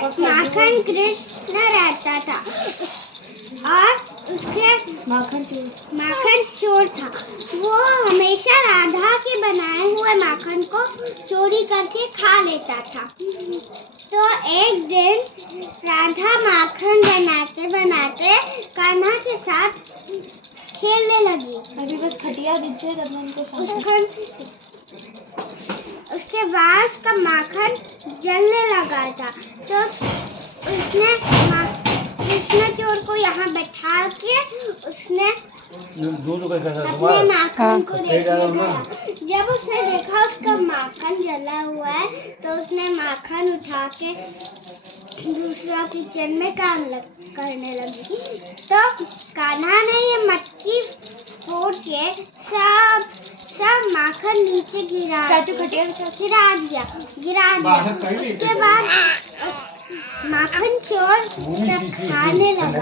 पर माखन कृष्ण रहता था और उसके माखन चोर था। वो हमेशा राधा के बनाए हुए माखन को चोरी करके खा लेता था। तो एक दिन राधा माखन बनाते बनाते कान्हा के साथ खेलने लगी। अभी बस खटिया दीजिए तब मैं उनको उसके बाद उसका माखन जलने लगा था। तो उसने कृष्ण चोर को यहाँ बैठा के उसने अपने माखन को देखने गया। जब उसने देखा उसका माखन जला हुआ है तो उसने माखन उठा के दूसरा किचन में काम करने लगी। तो कान्हा ने ये मटकी फोड़ के सब माखन नीचे गिरा दिया। उसके बाद माखन चोर सब खाने लगा।